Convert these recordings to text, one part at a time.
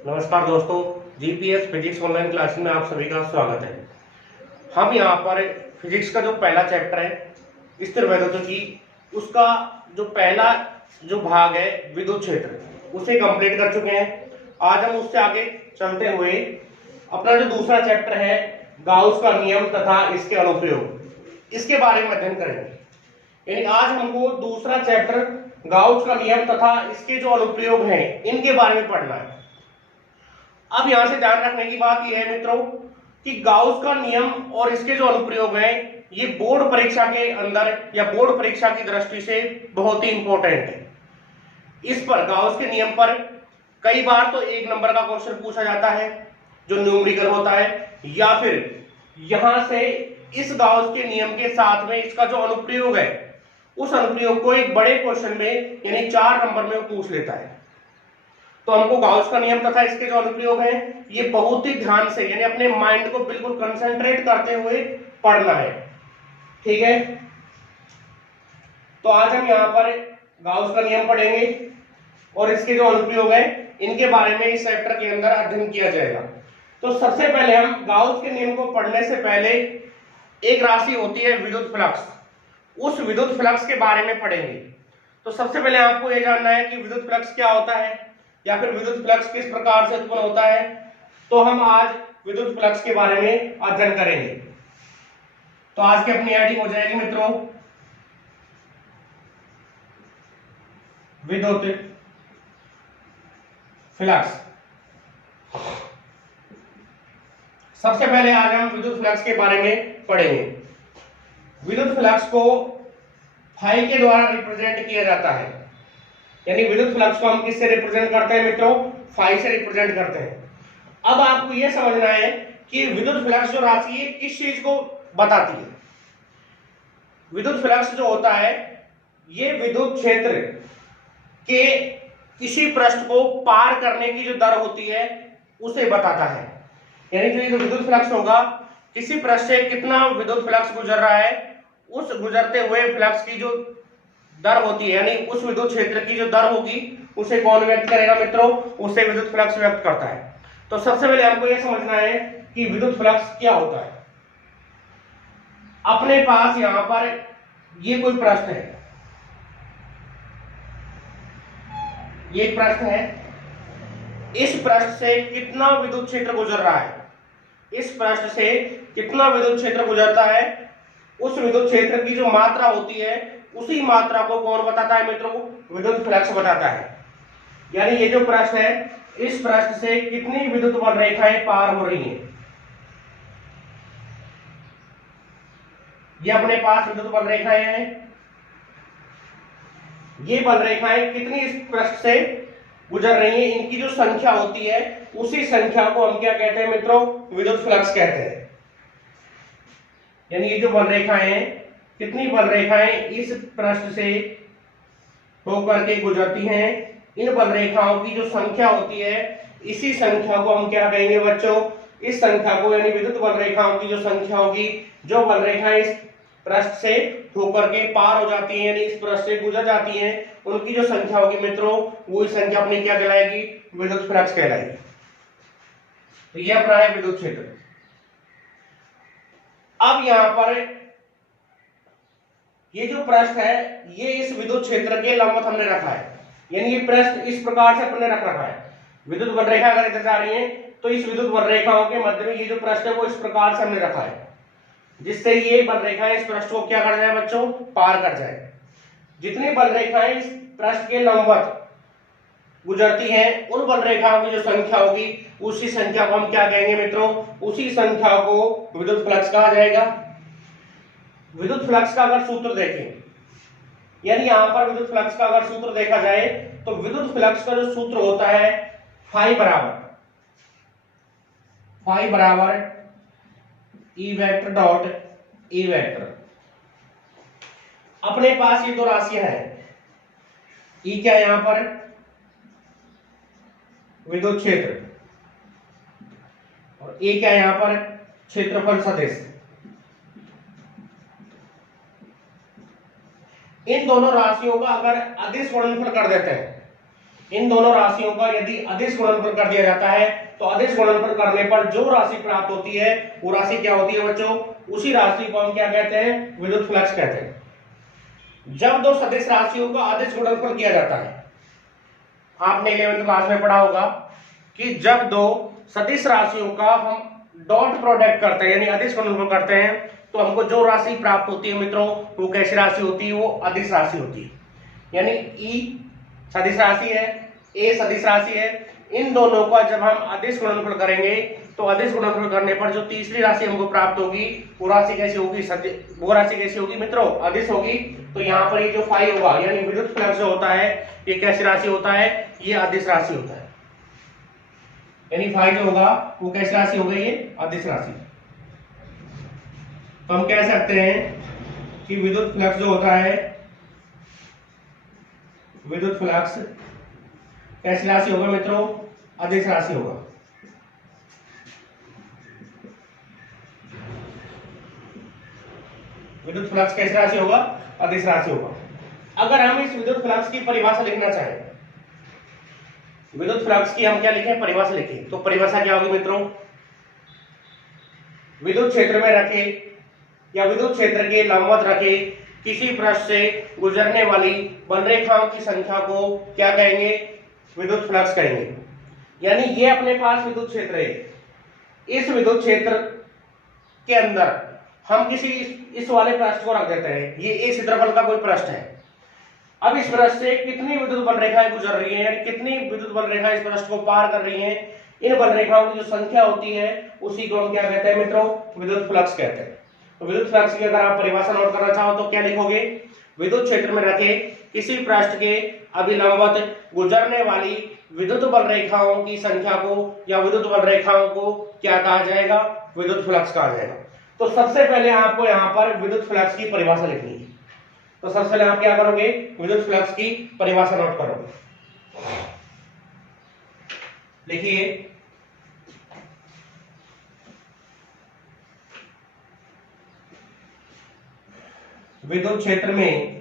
नमस्कार दोस्तों, GPS physics online classes में आप सभी का स्वागत है। हम यहाँ पर फिजिक्स का जो पहला चैप्टर है स्थिर वैद्युतिकी की उसका जो पहला जो भाग है विद्युत क्षेत्र उसे कंप्लीट कर चुके हैं। आज हम उससे आगे चलते हुए अपना जो दूसरा चैप्टर है गाउस का नियम तथा इसके अनुप्रयोग इसके बारे में अध्ययन करेंगे। यानी आज हमको दूसरा चैप्टर गाउस का नियम तथा इसके जो अनुप्रयोग हैं इनके बारे में पढ़ना है। अब यहां से ध्यान रखने की बात यह है मित्रों कि गाउस का नियम और इसके जो अनुप्रयोग हैं ये बोर्ड परीक्षा के अंदर या बोर्ड परीक्षा की दृष्टि से बहुत ही इंपॉर्टेंट है। इस पर गाउस के नियम पर कई बार तो 1 नंबर का क्वेश्चन पूछा जाता है जो न्यूमेरिकल होता है, या फिर यहां से इस गाउस के नियम के साथ में इसका जो अनुप्रयोग है उस अनुप्रयोग को एक बड़े क्वेश्चन में यानी 4 नंबर में पूछ लेता है। तो हमको गाउस का नियम तथा इसके जो अनुप्रयोग हैं ये बहुत ही ध्यान से यानी अपने माइंड को बिल्कुल कंसंट्रेट करते हुए पढ़ना है, ठीक है। तो आज हम यहाँ पर गाउस का नियम पढ़ेंगे और इसके जो अनुप्रयोग है इनके बारे में इस चैप्टर के अंदर अध्ययन किया जाएगा। तो सबसे पहले हम गाउस के नियम को पढ़ने से पहले एक राशि होती है विद्युत फ्लक्स, उस विद्युत फ्लक्स के बारे में पढ़ेंगे। तो सबसे पहले आपको यह जानना है कि विद्युत फ्लक्स क्या होता है या फिर विद्युत फ्लक्स किस प्रकार से उत्पन्न होता है। तो हम आज विद्युत फ्लक्स के बारे में अध्ययन करेंगे। तो आज की अपनी हेडिंग हो जाएगी मित्रों विद्युत फ्लक्स। सबसे पहले आज हम विद्युत फ्लक्स के बारे में पढ़ेंगे। विद्युत फ्लक्स को फाई के द्वारा रिप्रेजेंट किया जाता है, यानी विद्युत फ्लक्स को हम किससे रिप्रेजेंट करते हैं मित्रों? फाई से रिप्रेजेंट करते हैं। अब आपको यह समझना है कि विद्युत फ्लक्स जो राशि है किस चीज को बताती है। विद्युत फ्लक्स जो होता है ये विद्युत क्षेत्र के किसी पृष्ठ को पार करने की जो दर होती है उसे बताता है। यानी जो ये विद्युत फ्लक्स होगा किसी पृष्ठ से कितना विद्युत फ्लक्स गुजर रहा है उस गुजरते हुए फ्लक्स की जो दर होती है यानी उस विद्युत क्षेत्र की जो दर होगी उसे कौन व्यक्त करेगा मित्रों? उसे विद्युत फ्लक्स व्यक्त करता है। तो सबसे पहले हमको यह समझना है कि विद्युत फ्लक्स क्या होता है। अपने पास यहां पर ये कोई पृष्ठ है, ये पृष्ठ है, इस पृष्ठ से कितना विद्युत क्षेत्र गुजर रहा है, इस पृष्ठ से कितना विद्युत क्षेत्र गुजरता है उस विद्युत क्षेत्र की जो मात्रा होती है उसी मात्रा को कौन बताता है मित्रों? विद्युत फ्लक्स बताता है। यानी ये जो पृष्ठ है इस पृष्ठ से कितनी विद्युत बल रेखाएं पार हो रही हैं, ये अपने पास विद्युत बल रेखाएं हैं। ये बल रेखाएं कितनी इस पृष्ठ से गुजर रही हैं इनकी जो संख्या होती है उसी संख्या को हम क्या कहते हैं मित्रों? विद्युत फ्लक्स कहते हैं। यानी ये जो बल रेखाएं हैं कितनी बल रेखाएं इस पृष्ठ से होकर के गुजरती हैं, इन बल रेखाओं की जो संख्या होती है इसी संख्या को हम क्या कहेंगे बच्चों? इस संख्या को यानी विद्युत बल रेखाओं की जो संख्या होगी, जो बल रेखाएं इस पृष्ठ से होकर के पार हो जाती हैं यानी इस पृष्ठ से गुजर जाती हैं, उनकी जो संख्या होगी मित्रों वो संख्या अपनी क्या कहलाएगी? विद्युत फ्लक्स कहलाएगी। तो ये अपना है विद्युत क्षेत्र। अब यहां पर ये जो पृष्ठ है ये इस विद्युत क्षेत्र के लंबवत हमने रखा है, यानी ये पृष्ठ इस प्रकार से अपने रख रखा है। विद्युत बल रेखा अगर इधर जा रही है तो इस विद्युत बल रेखाओं के मध्य में ये जो पृष्ठ है वो इस प्रकार से हमने रखा है जिससे ये बल रेखाएं इस पृष्ठ को क्या कर जाए बच्चों? पार कर जाए। जितनी बल रेखाएं इस पृष्ठ के लंबवत गुजरती हैं उन बल रेखाओं की जो संख्या होगी उसी संख्या को हम क्या कहेंगे मित्रों? उसी संख्या को विद्युत फ्लक्स कहा जाएगा। विद्युत फ्लक्स का अगर सूत्र देखें, यानी यहां पर विद्युत फ्लक्स का अगर सूत्र देखा जाए तो विद्युत फ्लक्स का जो सूत्र होता है फाई बराबर E vector dot A vector. अपने पास ये दो राशियां हैं, ई क्या है यहां पर? विद्युत क्षेत्र, और ए क्या है यहां पर? क्षेत्रफल सदिश। इन दोनों राशियों का अगर अदिश गुणनफल कर देते हैं इन दोनों राशियों का यदि अदिश गुणनफल कर दिया जाता है तो अदिश गुणनफल करने पर जो राशि प्राप्त होती है वो राशि क्या होती है बच्चों, उसी राशि को हम क्या कहते हैं, विद्युत फ्लक्स कहते हैं। जब दो सदिश राशियों का अदिश गुणनफल किया जाता है, आपने 11वीं क्लास में पढ़ा होगा कि जब दो सदिश राशियों का हम डॉट प्रोडक्ट करते हैं यानी अदिश गुणनफल करते हैं तो हमको जो राशि प्राप्त होती है मित्रों वो कैसी राशि होती है, वो अदिश राशि होती है। यानी ई सदिश राशि है, ए सदिश राशि है, इन दोनों का जब हम अदिश गुणनफल करेंगे तो अदिश गुणनफल करने पर जो तीसरी राशि हमको प्राप्त होगी वो राशि कैसी होगी, वो राशि कैसी होगी मित्रों, अदिश होगी। तो यहाँ पर ये जो फाई होगा यानी विद्युत फ्लक्स जो होता है ये कैसी राशि होता है, ये अदिश राशि होता है। यानी फाई जो होगा वो कैसी राशि होगी, ये अदिश राशि। तो हम कह सकते हैं कि विद्युत फ्लक्स जो होता है, विद्युत फ्लक्स कैसी राशि होगा मित्रों, अदिश राशि होगा। विद्युत फ्लक्स कैसी राशि होगा, अदिश राशि होगा। अगर हम इस विद्युत फ्लक्स की परिभाषा लिखना चाहें, विद्युत फ्लक्स की हम क्या लिखें, परिभाषा लिखें, तो परिभाषा क्या होगी मित्रों, विद्युत क्षेत्र में रखे या विद्युत क्षेत्र के लंबवत रखे किसी पृष्ठ से गुजरने वाली वनरेखाओं की संख्या को क्या कहेंगे, विद्युत फ्लक्स कहेंगे। यानी ये अपने पास विद्युत क्षेत्र है, इस विद्युत क्षेत्र के अंदर हम किसी इस वाले पृष्ठ को रख देते हैं, ये ए क्षेत्रफल का कोई पृष्ठ है। अब इस पृष्ठ से कितनी विद्युत वनरेखाएं गुजर रही हैं, यानी कितनी विद्युत वनरेखाएं इस पृष्ठ को पार कर रही हैं, इन वनरेखाओं की जो संख्या होती है उसी को हम क्या कहते हैं मित्रों, विद्युत फ्लक्स कहते हैं। तो विद्युत फ्लक्स की अगर आप परिभाषा नोट करना चाहो तो क्या लिखोगे, विद्युत क्षेत्र में रखे किसी पृष्ठ के अभिलंबवत गुजरने वाली विद्युत बल रेखाओं की संख्या को या विद्युत बल रेखाओं को क्या कहा जाएगा, विद्युत फ्लक्स कहा जाएगा। तो सबसे पहले आपको यहाँ पर विद्युत फ्लक्स की परिभाषा लिखनी है। तो सबसे पहले आप क्या करोगे, विद्युत फ्लक्स की परिभाषा नोट करोगे। लिखिए, विद्युत क्षेत्र में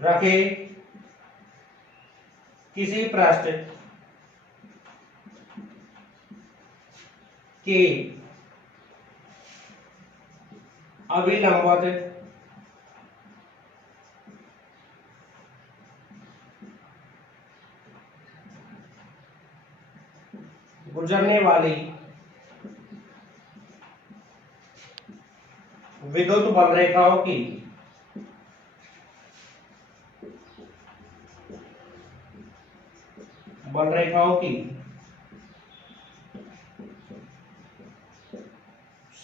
रखे किसी पृष्ठ के अभिलंबवत गुजरने वाली विद्युत बल रेखाओं की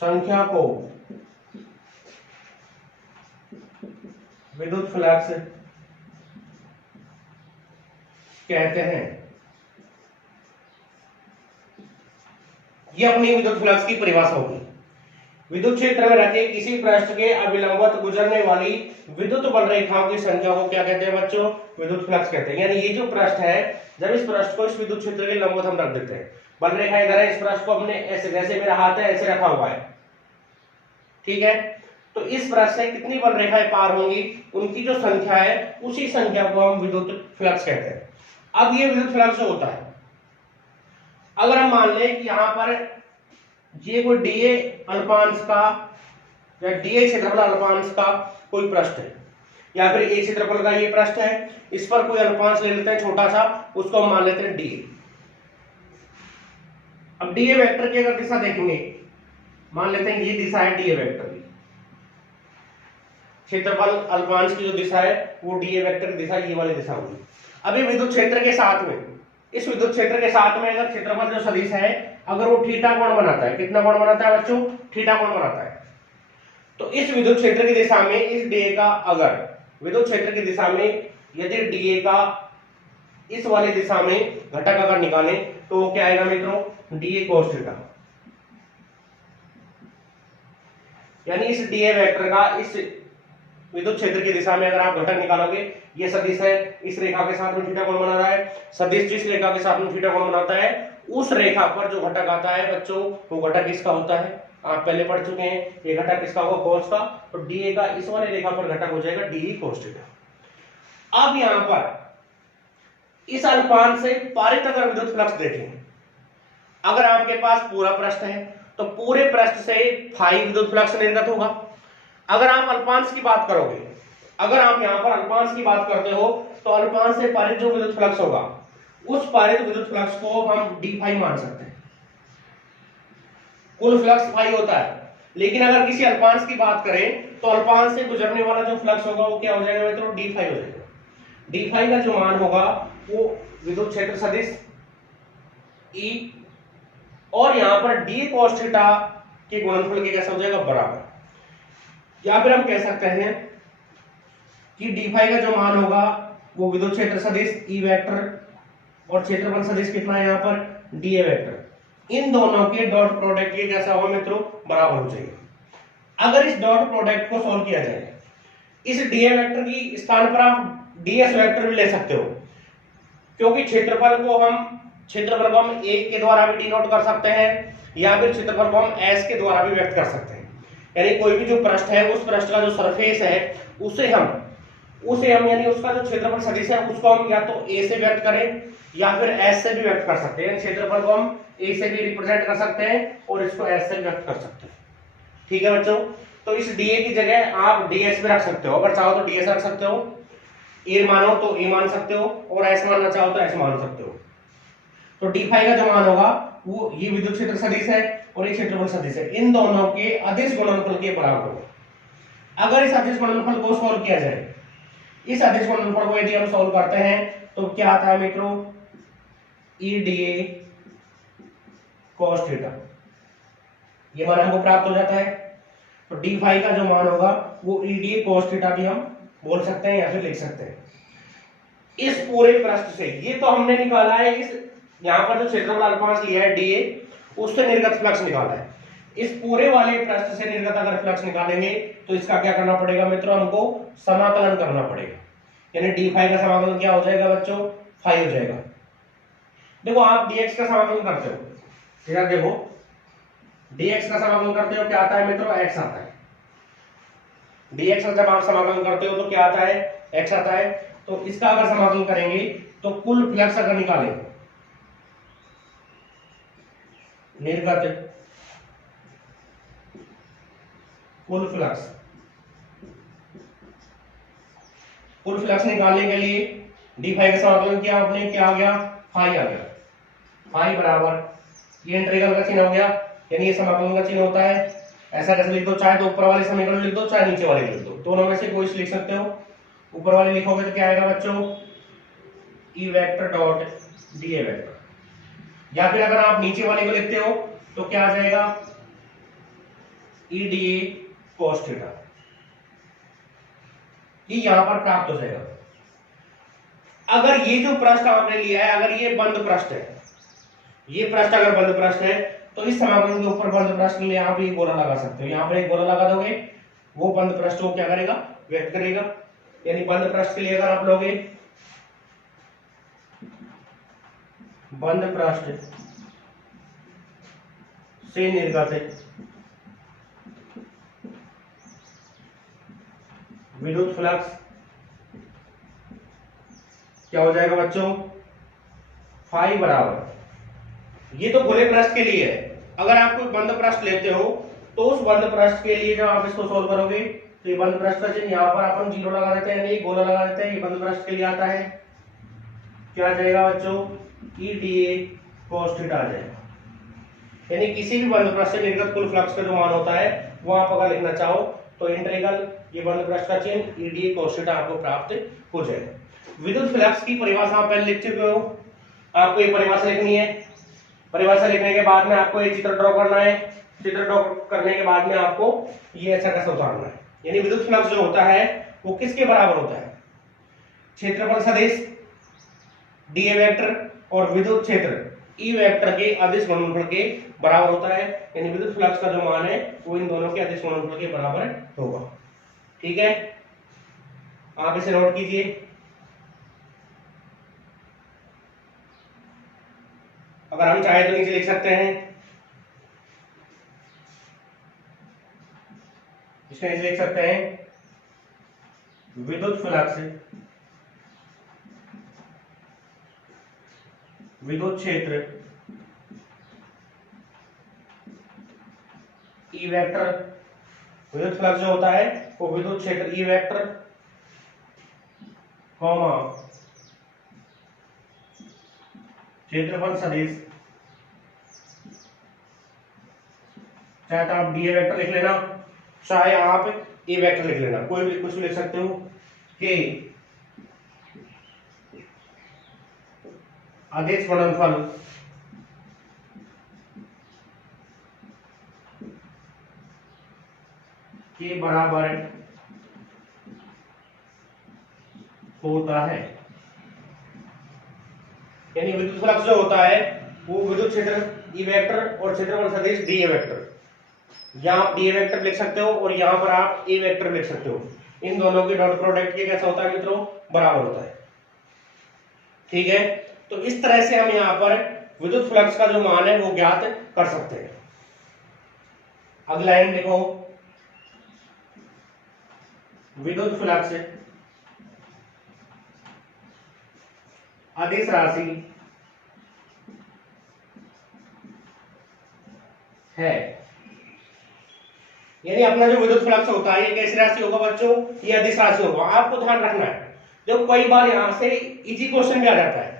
संख्या को विद्युत फ्लक्स कहते हैं। यह अपनी विद्युत फ्लक्स की परिभाषा होगी। विद्युत क्षेत्र में रखे किसी पृष्ठ के अभिलंबवत गुजरने वाली विद्युत बल रेखाओं की संख्या को क्या कहते हैं बच्चों, विद्युत फ्लक्स कहते हैं। यानी ये जो पृष्ठ है, जब इस पृष्ठ को इस विद्युत क्षेत्र के लंबवत हम रख देते हैं, बल रेखा इधर है, इस पृष्ठ को हमने ऐसे, जैसे मेरा हाथ है ऐसे रखा हुआ है, ठीक है, तो इस पृष्ठ से कितनी बल रेखाएं पार होंगी, उनकी जो संख्या है उसी संख्या को हम विद्युत फ्लक्स कहते हैं। अब ये विद्युत फ्लक्स जो होता है, अगर हम मान लें कि यहाँ पर ये कोई डीए अल्पांश का या डीए क्षेत्रफल अल्पांश का कोई पृष्ठ है, या फिर ए क्षेत्रफल का ये पृष्ठ है, इस पर कोई अल्पांश ले लेते हैं छोटा सा, उसको हम मान लेते हैं डीए। अब डीए वेक्टर की अगर दिशा देखेंगे, मान लेते हैं ये दिशा है डीए वेक्टर की, क्षेत्रफल अल्पांश की जो दिशा है वो डीए वेक्टर की दिशा ये वाली दिशा होगी। अभी विद्युत क्षेत्र के साथ में, इस विद्युत क्षेत्र के साथ में अगर क्षेत्रफल जो सदिश है अगर वो थीटा कोण बनाता है, कितना कोण बनाता है बच्चों, थीटा कोण बनाता है, तो इस विद्युत क्षेत्र की दिशा में इस डीए का, अगर विद्युत क्षेत्र की दिशा में यदि डीए का इस वाली दिशा में घटक अगर निकालें तो वो क्या आएगा मित्रों, डीए कोस थीटा। यानी इस डीए वेक्टर का इस विद्युत क्षेत्र की दिशा में अगर आप घटक निकालोगे, ये सदिश है, इस रेखा के साथ में थीटा कोण बना रहा है, सदिश जिस रेखा के साथ में थीटा कोण बनाता है उस रेखा पर जो घटक आता है बच्चों, वो घटक किसका होता है, आप पहले पढ़ चुके हैं। ये घटक किसका होगा, कॉस का, तो डीए का इस वाले रेखा पर घटक हो जाएगा डीई कॉस थीटा। अब यहां पर इस अनुपात से पारित अगर विद्युत फ्लक्स देखें, अगर आपके पास पूरा पृष्ठ है तो पूरे पृष्ठ से फाई विद्युत फ्लक्स निर्गत होगा। अगर आप अल्पांश की बात करोगे, अगर आप यहां पर अल्पांश की बात करते हो तो अल्पांश से पारित जो विद्युत फ्लक्स होगा उस पारित विद्युत फ्लक्स को हम डी फाई मान सकते हैं। कुल फ्लक्स फाई होता है, लेकिन अगर किसी अल्पांश की बात करें तो अल्पांश से गुजरने वाला जो फ्लक्स होगा वो क्या हो जाएगा मित्रों, डी फाई हो जाएगा। डी फाई का जो मान होगा वो विद्युत क्षेत्र सदिश ई और यहां पर डी cos थीटा के गुणनफल के कैसा हो जाएगा, बराबर। या फिर हम कह सकते हैं कि डी फाई का जो मान होगा वो विद्युत क्षेत्र सदिश ई वेक्टर और क्षेत्रफल सदिश कितना है यहाँ पर, डीए वेक्टर, इन दोनों के डॉट प्रोडक्ट के कैसा होगा मित्रों, बराबर हो जाएगा। अगर इस डॉट प्रोडक्ट को सॉल्व किया जाए, इस डीए वेक्टर की स्थान पर आप डीएस वेक्टर भी ले सकते हो, क्योंकि क्षेत्रफल को हम एक के द्वारा भी डिनोट कर सकते हैं या फिर क्षेत्रफल को हम एस के द्वारा भी व्यक्त कर सकते हैं। यानी कोई भी जो पृष्ठ है उस पृष्ठ का जो सरफेस है उसे हम यानी उसका जो क्षेत्रफल सदिश है उसको हम या तो ए से व्यक्त करें या फिर एस से भी व्यक्त कर सकते हैं। क्षेत्रफल को हम ए से भी रिप्रेजेंट कर सकते हैं और इसको एस से व्यक्त कर सकते हैं। ठीक है बच्चों, तो इस डीए की जगह आप डीएस में रख सकते हो, अगर चाहो तो डीएस रख सकते हो, ए मानो तो ए मान सकते हो और एस मानना चाहो तो एस मान सकते हो। तो डी फाई का जो मान होगा वो ये विद्युत क्षेत्र सदिश है और ये क्षेत्रफल सदिश है, इन दोनों के अदिश गुणनफल के बराबर होगा। अगर इस अदिश गुणनफल को सॉल्व किया जाए, इस अदिश गुणनफल को यदि हम सॉल्व करते हैं तो क्या आता है मित्रों, ई डीए cos थीटा, ये मान हमको प्राप्त हो जाता है। तो डी फाई का जो मान होगा वो ई डीए cos थीटा भी हम बोल सकते हैं या फिर लिख सकते हैं। इस पूरे पृष्ठ से ये तो हमने निकाला है, इस यहां पर जो क्षेत्रफल अल्पांश लिया है डीए उससे निर्गत फ्लक्स निकाला है। इस पूरे वाले पृष्ठ से निर्गत अगर फ्लक्स निकालेंगे तो इसका क्या करना पड़ेगा मित्रों, हमको समाकलन करना पड़ेगा। यानी डी फाई का समाकलन क्या हो जाएगा बच्चों, फाई हो जाएगा। देखो आप डीएक्स का समाकलन करते हो, ठीक है, देखो डीएक्स का समाकलन करते हो क्या आता है मित्रों, एक्स आता है। डीएक्स का जब आप समाकलन करते हो तो क्या आता है, एक्स आता है। तो इसका अगर समाकलन करेंगे तो कुल फ्लक्स अगर निकालें, निर्गत कुल फ्लक्स निकालने के लिए डी फाई का समाकलन किया आपने, क्या आ गया, फाई आ गया। फाई बराबर ये इंटीग्रल का चिन्ह हो गया, यानी ये समाकलन का चिन्ह होता है। ऐसा कैसे लिख दो, चाहे तो ऊपर वाले समीकरण लिख दो चाहे नीचे वाले लिख दो, दोनों में से कोई लिख सकते हो। ऊपर वाले लिखोगे तो क्या आएगा बच्चों, E vector dot DA vector, या फिर अगर आप नीचे वाले को लिखते हो तो क्या आ जाएगा, ई डीए cos थीटा, ये यहां पर प्राप्त हो जाएगा। अगर ये जो पृष्ठ आपने लिया है, अगर ये बंद पृष्ठ है, ये पृष्ठ अगर बंद पृष्ठ है तो इस समाकलन के ऊपर बंद पृष्ठ के लिए आप एक गोला लगा सकते हो। यहां पर एक गोला लगा दोगे, वो बंद पृष्ठ को क्या करेगा, व्यक्त करेगा। यानी बंद पृष्ठ के लिए अगर आप लोगे बंद पृष्ठ से निर्गत विद्युत फ्लक्स क्या हो जाएगा बच्चों, फाई बराबर, ये तो खुले पृष्ठ के लिए है। अगर आप कोई बंद पृष्ठ लेते हो तो उस बंद पृष्ठ के लिए जब आप इसको सोल्व करोगे तो ये बंद पृष्ठ का चिन्ह यहाँ पर अपन जीरो लगा देते हैं, यानी गोला लगा देते हैं, ये बंद पृष्ठ के लिए आता है। क्या आ जाएगा बच्चों, ई डीए cos थीटा आ जाएगा। यानी किसी भी बंद पृष्ठ से निर्गत कुल फ्लक्स का जो मान होता है वो आप अगर लिखना चाहो तो इंटीग्रल ये बंद पृष्ठ का चिन्ह ई डीए cos थीटा आपको प्राप्त हो जाएगा। विद्युत फ्लक्स की परिभाषा आप पहले लिख चुके हो, आपको ये परिभाषा लिखनी है। परिभाषा लिखने के बाद में आपको ये चित्र ड्रॉ करना है। चित्र ड्रॉ करने के बाद में आपको ये ऐसा कैसा उतारना है। यानी विद्युत फ्लक्स जो होता है वो किसके बराबर होता है, क्षेत्रफल सदिश डीए वेक्टर और विद्युत क्षेत्र ई वेक्टर के अदिश गुणनफल के बराबर होता है। यानी विद्युत फ्लक्स का जो मान है वो इन दोनों के अदिश गुणनफल के बराबर होगा। ठीक है, आप इसे नोट कीजिए। अगर हम चाहे तो नीचे लिख सकते हैं इसमें लिख सकते हैं विद्युत फ्लक्स विद्युत क्षेत्र ई वेक्टर। विद्युत फ्लक्स जो होता है वो विद्युत क्षेत्र ई वेक्टर कॉमा क्षेत्रफल सदिश, चाहे तो आप डी ए वेक्टर लिख लेना, चाहे आप ए वेक्टर लिख लेना, कोई भी कुछ भी लिख सकते हो कि आदेश गुणनफल के बराबर होता है। यानी विद्युत फ्लक्स जो होता है वो विद्युत क्षेत्र ई वेक्टर और क्षेत्रफल सदिश डी ए वेक्टर, यहाँ आप डी ए वेक्टर लिख सकते हो और यहाँ पर आप ए वेक्टर लिख सकते हो। इन दोनों के डॉट प्रोडक्ट के कैसा होता है मित्रों, बराबर होता है। ठीक है, तो इस तरह से हम यहाँ पर विद्युत फ्लक्स का जो मान है वो ज्ञात कर सकते हैं। अगला लाइन देखो, विद्युत फ्लक्स अदिश राशि है। यानी अपना जो विद्युत फ्लक्स होता है ये कैसी राशि होगा बच्चों, ये अदिश राशि होगा। आपको ध्यान रखना है, देखो कई बार यहां से इजी क्वेश्चन भी आ जाता है।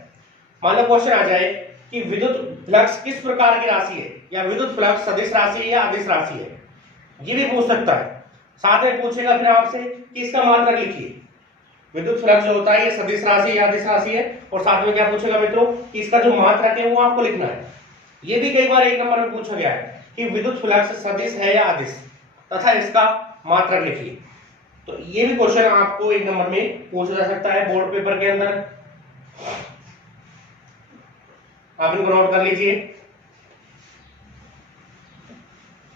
मान लो क्वेश्चन आ जाए कि विद्युत फ्लक्स किस प्रकार की राशि है, या विद्युत फ्लक्स सदिश राशि है या अदिश राशि है, ये भी पूछ सकता है। साथ में पूछेगा फिर आपसे कि इसका मात्रक लिखिए। विद्युत फ्लक्स जो होता है ये सदिश राशि या अदिश राशि है, और साथ में क्या पूछेगा मित्रों कि इसका जो मात्रक है वो आपको लिखना है। ये भी कई बार एक नंबर में पूछा गया है कि विद्युत फ्लक्स सदिश है या अदिश, तथा इसका मात्रक लिखिए। तो ये भी क्वेश्चन आपको एक नंबर में पूछा जा सकता है बोर्ड पेपर के अंदर, आप इनको नोट कर लीजिए।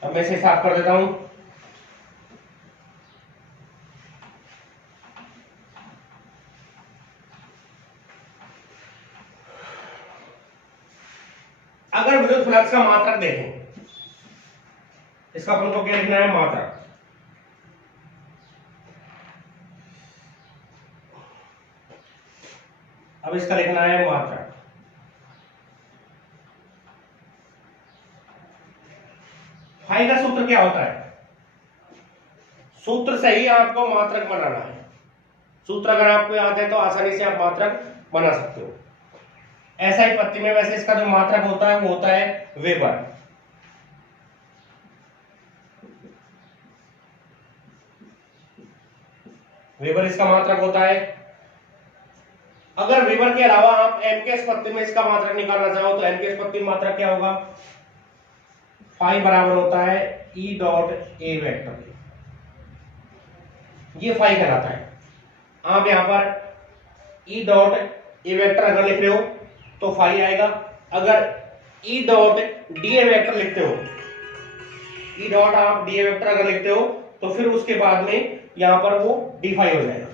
अब मैं इसे साफ कर देता हूं। अगर विद्युत फ्लक्स का मात्रक देखें, इसका अपन को क्या लिखना है, मात्रक। अब इसका लिखना है मात्रक। फाई का सूत्र क्या होता है, सूत्र से ही आपको मात्रक बनाना है। सूत्र अगर आपको याद है तो आसानी से आप मात्रक बना सकते हो। ऐसा ही पत्ती में वैसे इसका जो मात्रक होता है वो होता है वेबर। वेबर इसका मात्रक होता है। अगर वेबर के अलावा आप एम के पत्ती में इसका मात्रक निकालना चाहो तो एम के पत्ती में मात्रक क्या होगा, फाई बराबर होता है ई डॉट ए वेक्टर। ये फाई कहलाता है। आप यहां पर ई डॉट ए वेक्टर अगर लिख रहे हो तो फाई आएगा। अगर E dot D A vector लिखते हो, ई डॉट आप डी ए वेक्टर अगर लिखते हो तो फिर उसके बाद में यहां पर वो डी फाई हो जाएगा।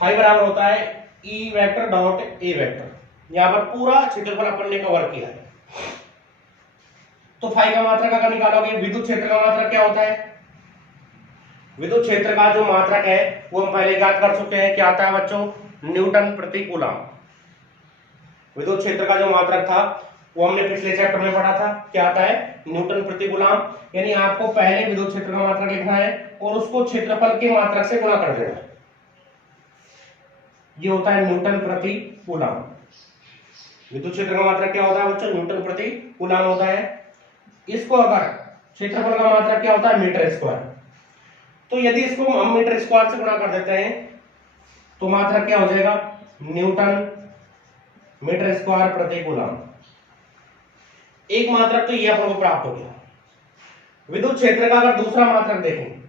फाई बराबर होता है E vector dot A vector. यहां पर पूरा क्षेत्रफल अपन ने कवर किया है। तो फाई का मात्रक अगर निकालोगे, विद्युत क्षेत्र का मात्रक क्या होता है, विद्युत क्षेत्र का जो मात्रक है वो हम पहले ज्ञात कर चुके हैं। क्या आता है बच्चों, न्यूटन प्रति कूलम। विद्युत क्षेत्र का जो मात्रक था वो हमने पिछले चैप्टर में पढ़ा था, क्या आता है, न्यूटन प्रति कूलम। यानी आपको पहले विद्युत क्षेत्र का मात्रक लिखना है और उसको क्षेत्रफल के मात्रक से गुणा कर देना है। ये होता है न्यूटन प्रति कूलम। विद्युत क्षेत्र का मात्रक क्या होता है बच्चों, न्यूटन प्रति कूलम होता है। इसको अगर क्षेत्रफल का मात्रक क्या होता है, मीटर स्क्वायर। तो यदि इसको हम मीटर स्क्वायर से गुणा कर देते हैं तो मात्रक क्या हो जाएगा, न्यूटन मीटर स्क्वायर प्रति कूलम। एक मात्रक तो ये अपन को प्राप्त हो गया। विद्युत क्षेत्र का अगर दूसरा मात्रक देखें,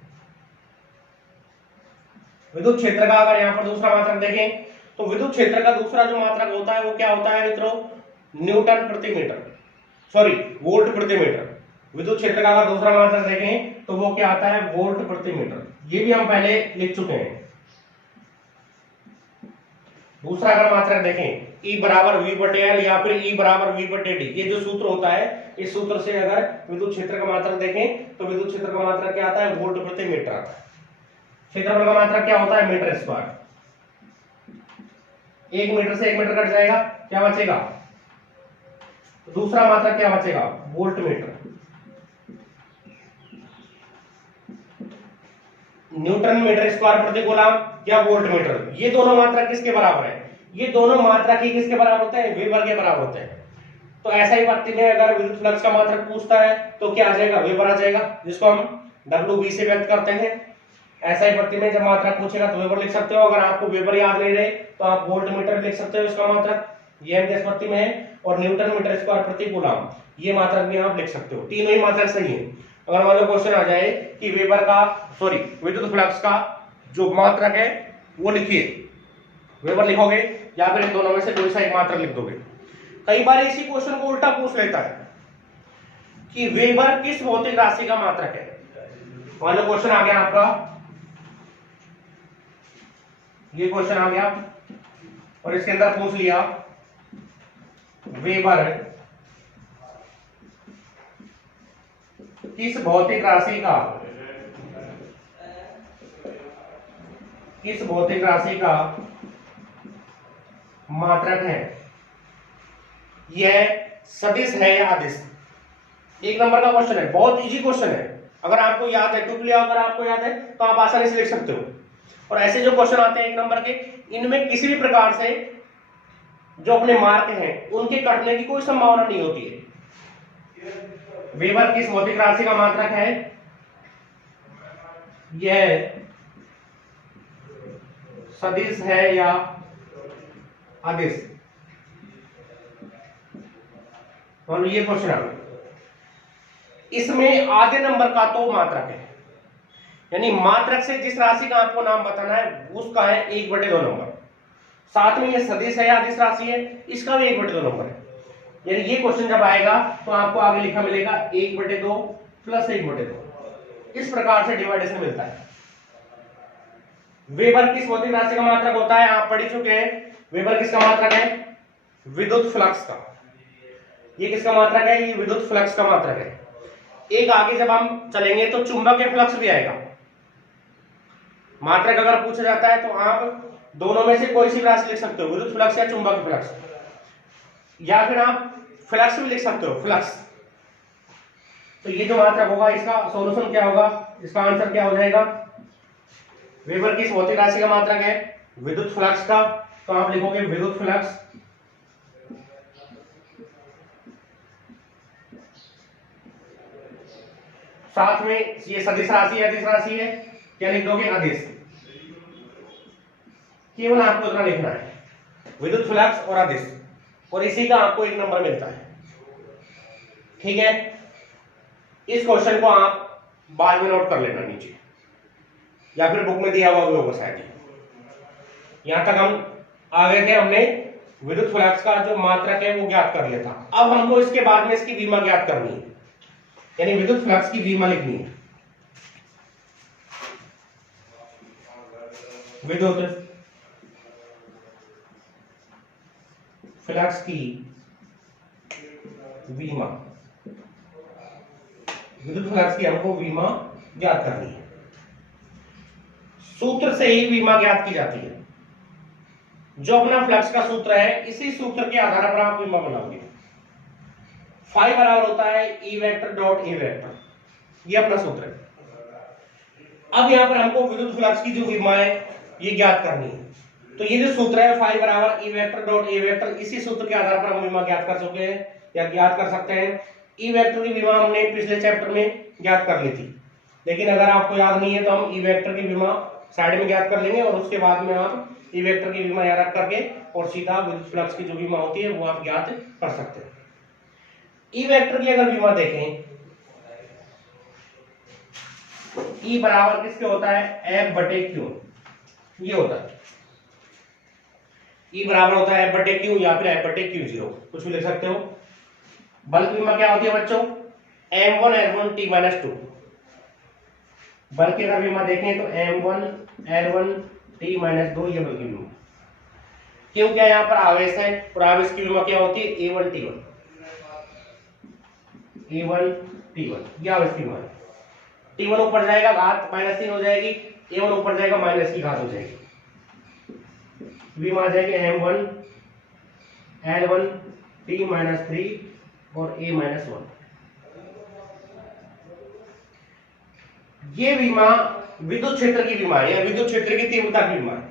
विद्युत क्षेत्र का अगर यहां पर दूसरा मात्रक देखें तो विद्युत क्षेत्र का दूसरा जो मात्रक होता है वो क्या होता है मित्रों, न्यूटन प्रति मीटर, सॉरी वोल्ट प्रति मीटर। विद्युत क्षेत्र का अगर दूसरा मात्रक देखें तो वो क्या आता है, वोल्ट प्रति मीटर। ये भी हम पहले लिख चुके हैं। दूसरा अगर मात्रक देखें E बराबर V बटे L या फिर E बराबर V बटे D, ये जो सूत्र होता है, इस सूत्र से अगर विद्युत क्षेत्र का मात्रक देखें तो विद्युत क्षेत्र का मात्रक क्या आता है, वोल्ट प्रति मीटर आता है। क्षेत्रफल का मात्रक क्या होता है? Metre square. 1 मीटर से 1 मीटर कट जाएगा, क्या बचेगा? दूसरा मात्रक क्या बचेगा? Volt metre. Newton metre square प्रति कूलम या वोल्ट मीटर, ये दोनों मात्रक किसके बराबर है? ये दोनों मात्रक ही किसके बराबर होते हैं? वेबर के बराबर होते हैं। तो ऐसा ही पत्ती में अगर विद्युत फ्लक्स का मात्रक पूछता है तो क्या आ जाएगा? वेबर आ जाएगा, जिसको हम WB से व्यक्त करते हैं। ऐसा ही पत्ती में जब मात्रक पूछेगा तो वेबर लिख सकते हो। अगर आपको वेबर याद नहीं रहे तो आप वोल्ट मीटर लिख सकते हो, इसका मात्रक ये एम पत्ती में है। और न्यूटन मीटर स्क्वायर प्रति कूलम ये मात्रक भी आप लिख सकते हो। तीनों ही मात्रक सही है। अगर मान लो क्वेश्चन आ जाए कि विद्युत फ्लक्स का जो मात्रक है वो लिखिए, वेबर लिखोगे या फिर इन दोनों में से कोई सा एक मात्रक लिख दोगे। कई बार इसी क्वेश्चन को उल्टा पूछ लेता है कि वेबर किस भौतिक राशि का मात्रक है। मान लो क्वेश्चन आ गया आपका, ये क्वेश्चन आ गया और इसके अंदर पूछ लिया वेबर किस भौतिक राशि का मात्रक है? यह सदिश है या अदिश? 1 नंबर का क्वेश्चन है, बहुत इजी क्वेश्चन है। अगर आपको याद है, क्योंकि अगर आपको याद है तो आप आसानी से लिख सकते हो। और ऐसे जो क्वेश्चन आते हैं 1 नंबर के, इनमें किसी भी प्रकार से जो अपने मार्क हैं उनके कटने की कोई संभावना नहीं होती है। वेबर किस भौतिक राशि का मात्रक है? यह सदिश है या अदिश? और ये क्वेश्चन आ गया, इसमें आधे नंबर का तो मात्रक है, यानी मात्रक से जिस राशि का आपको नाम बताना है उसका है 1/2 नंबर। साथ में ये सदिश है या अदिश राशि है, इसका भी 1/2 नंबर है। यानी ये क्वेश्चन जब आएगा तो आपको आगे लिखा मिलेगा 1/2 प्लस 1/2। इस प्रकार से डिवाइडेशन मिलता है। वेबर किस भौतिक राशि का मात्रक होता है? आप पढ़ चुके हैं। वेबर किसका मात्रक है? विद्युत फ्लक्स का। ये किसका मात्रक है? ये विद्युत फ्लक्स का मात्रक है। एक आगे जब हम चलेंगे तो चुंबकीय फ्लक्स भी आएगा। मात्रक अगर पूछा जाता है तो आप दोनों में से कोई सी राशि लिख सकते हो, विद्युत फ्लक्स या चुंबकीय फ्लक्स, या फिर आप फ्लक्स भी लिख सकते हो, फ्लक्स। तो ये जो मात्रक होगा इसका सॉल्यूशन क्या होगा? इसका आंसर क्या हो जाएगा? वेबर किस भौतिक राशि का मात्रक है? विद्युत फ्लक्स का। तो आप लिखोगे विद्युत फ्लक्स साथ में ये सदिश राशि है, अदिश राशि है, क्या लिख दोगे? अदिश। केवल आपको इतना लिखना है, विद्युत फ्लक्स और अदिश, और इसी का आपको 1 नंबर मिलता है। ठीक है, इस क्वेश्चन को आप बाद में नोट कर लेना नीचे, या फिर बुक में दिया हुआ भी होगा शायद। यहां तक हम आ गए थे, हमने विद्युत फ्लक्स का जो मात्रक है वो ज्ञात कर लिया था। अब हमको इसके बाद में इसकी विमा ज्ञात करनी है, यानी विद्युत फ्लक्स की विमा लिखनी है। विद्युत फ्लक्स की विमा, विद्युत फ्लक्स की हमको विमा ज्ञात करनी है। सूत्र से ही विमा ज्ञात की जाती है। जो अपना फ्लक्स का सूत्र है इसी सूत्र के आधार पर आप विमा बनाओगे। फाई बराबर होता है E vector dot A vector, ये अपना सूत्र है। अब यहां पर हमको विद्युत फ्लक्स की जो विमा है ये ज्ञात करनी है। तो ये जो सूत्र है फाई बराबर E vector dot A vector, इसी सूत्र के आधार पर हम विमा ज्ञात कर चुके हैं या ज्ञात कर सकते हैं। ई वेक्टर की विमा हमने पिछले चैप्टर में ज्ञात कर ली थी, लेकिन अगर आपको याद नहीं है तो हम ई वेक्टर की विमा साइड में ज्ञात कर लेंगे और उसके बाद में आप ई वेक्टर की विमा याद रख करके और सीधा विद्युत फ्लक्स की जो विमा होती है वो आप ज्ञात कर सकते हैं। ई वेक्टर की अगर विमा देखें, ई बराबर किसके होता है? F/Q, ये होता है। ई बराबर होता है F/Q या फिर F/Q0, कुछ भी लिख सकते हो। बल की विमा क्या होती है बच्चों? M1 L1 T-2। बल की अगर विमा देखें तो M1 L1 T-2, ये बल की विमा। क्यों? क्या यहाँ पर आवेश है और आवेश की विमा क्या होती है? A1 T1, A1 T1, ये आवेश की विमा है। T1 ऊपर जाएगा, घात -3 हो जाएगी, A1 ऊपर जाएगा माइनस की घात हो जाएगी, विमा आ जाएगी M1 L1 T-3 और A-1। ये विमा विद्युत क्षेत्र की विमा है या विद्युत क्षेत्र की तीव्रता की विमा है।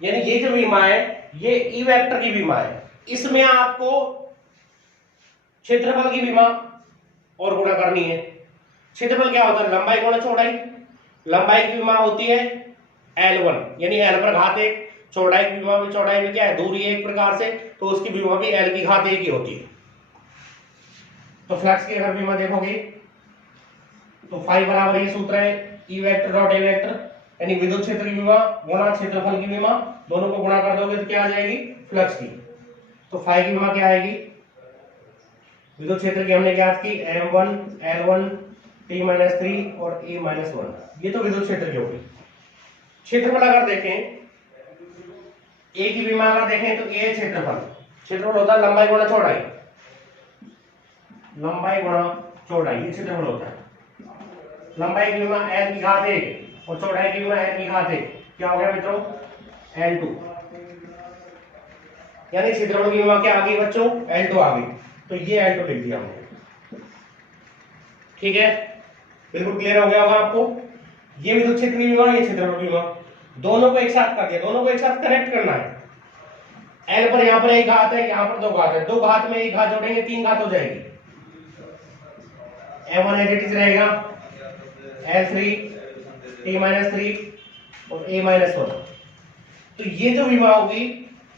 यानी ये जो विमा है ये ई वेक्टर की विमा है। इसमें आपको क्षेत्रफल की विमा और गुणा करनी है। क्षेत्रफल क्या होता है? लंबाई गुणा चौड़ाई। लंबाई की विमा होती है L1 यानी L पर घात 1। चौड़ाई की विमा भी, चौड़ाई में क्या है? दूरी है एक प्रकार से, तो उसकी विमा भी L की घात 1 ही होती है। तो फ्लक्स की अगर विमा देखोगे तो फाई बराबर ये सूत्र है E vector dot A vector, यानी विद्युत क्षेत्र की विमा गुणा क्षेत्रफल की विमा, दोनों को गुणा कर दोगे तो क्या आ जाएगी? फ्लक्स की। तो फाई की विमा क्या आएगी? विद्युत क्षेत्र की हमने ज्ञात की M1 L1 T-3 और A-1। ये तो विद्युत क्षेत्र की होगी। क्षेत्रफल अगर देखें, ए की विमा अगर देखें तो ए क्षेत्रफल, क्षेत्रफल होता है लंबाई गुणा चौड़ाई, लंबाई गुणा चौड़ाई, ये क्षेत्रफल होता है। लंबाई की विमा L की घात 1 और चौड़ाई की विमा L की घात 1, क्या हो गया मित्रों? L2। यानी क्षेत्रफल की विमा क्या आ गई बच्चों? L2 आ गई। तो ये L2 लिख दिया हमने। ठीक है, बिल्कुल क्लियर हो गया होगा आपको। ये विद्युत क्षेत्र की विमा, ये क्षेत्रफल की विमा, दोनों को एक साथ कर दिया, दोनों को एक साथ कनेक्ट करना है। L पर यहां पर एक घात है, यहां पर दो घात है, दो घात में एक घात जोड़ेंगे 3 घात हो जाएगी। M1 एज इट इज रहेगा L3 T-3 और A-1। तो ये जो विमा होगी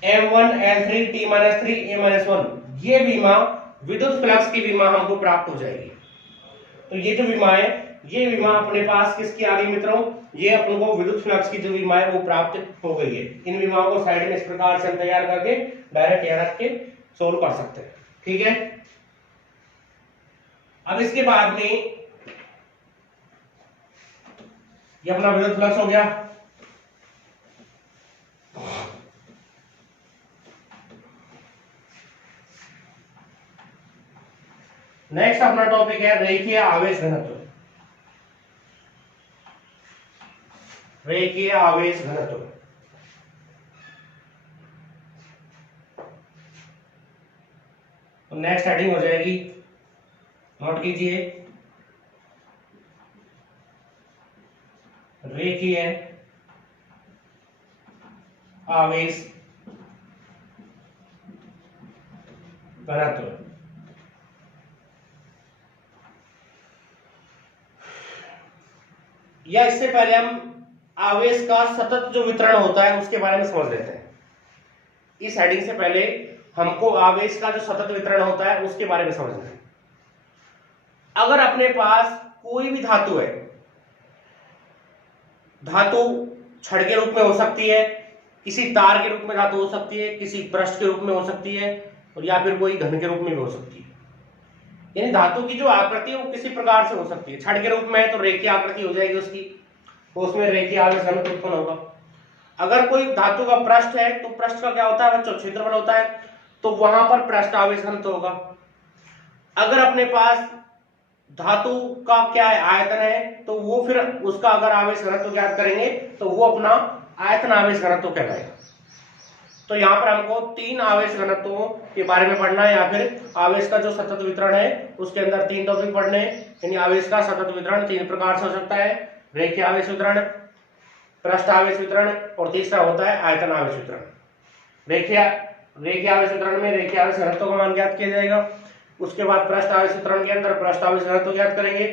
M1 L3 T-3 A-1, ये विमा विद्युत फ्लक्स की विमा हमको प्राप्त हो जाएगी। तो ये जो विमा है, ये विमा अपने पास किसकी आ गई मित्रों? ये अपन को विद्युत फ्लक्स की जो विमा है वो प्राप्त हो गई है। इन विमाओं को साइड में इस प्रकार से हम तैयार करके डायरेक्ट यहाँ रख के सोल्व कर सकते हैं। ठीक है, अब इसके बाद में ये अपना विद्युत फ्लक्स हो गया। नेक्स्ट अपना टॉपिक है रेखीय आवेश घनत्व। रेखीय आवेश घनत्व। तो नेक्स्ट हेडिंग हो जाएगी, नोट कीजिए, रेखीय आवेश घनत्व। या इससे पहले हम आवेश का सतत जो वितरण होता है उसके बारे में समझ लेते हैं। इस हेडिंग से पहले हमको आवेश का जो सतत वितरण होता है उसके बारे में समझना है। अगर अपने पास कोई भी धातु है, धातु छड़ के रूप में हो सकती है, किसी तार के रूप में धातु हो सकती है, किसी पृष्ठ के रूप में हो सकती है, और या फिर कोई घन के रूप में भी हो सकती है। यानी धातु की जो आकृति है वो किसी प्रकार से हो सकती है। छड़ के रूप में है तो रेखीय आकृति हो जाएगी उसकी, तो उसमें रेखीय आवेश घनत्व उत्पन्न होगा। अगर कोई धातु का पृष्ठ है तो पृष्ठ का क्या होता है बच्चों? क्षेत्रफल होता है, तो वहां पर पृष्ठ आवेश घनत्व होगा। अगर अपने पास धातु का क्या है? आयतन है, तो वो फिर उसका अगर आवेश घनत्व ज्ञात करेंगे तो वो अपना आयतन आवेश घनत्व कहलाएगा। तो यहाँ पर हमको 3 आवेश घनत्वों के बारे में पढ़ना है, या फिर आवेश का जो सतत वितरण है उसके अंदर 3 टॉपिक पढ़ने हैं। यानी आवेश का सतत वितरण 3 प्रकार से हो सकता है, रेखीय आवेश वितरण, पृष्ठ आवेश वितरण, और तीसरा होता है आयतन आवेश वितरण। रेखीय आवेश वितरण में रेखीय आवेश घनत्व का मान ज्ञात किया जाएगा, उसके बाद पृष्ठ आवेश वितरण के अंदर पृष्ठ आवेश घनत्व ज्ञात करेंगे,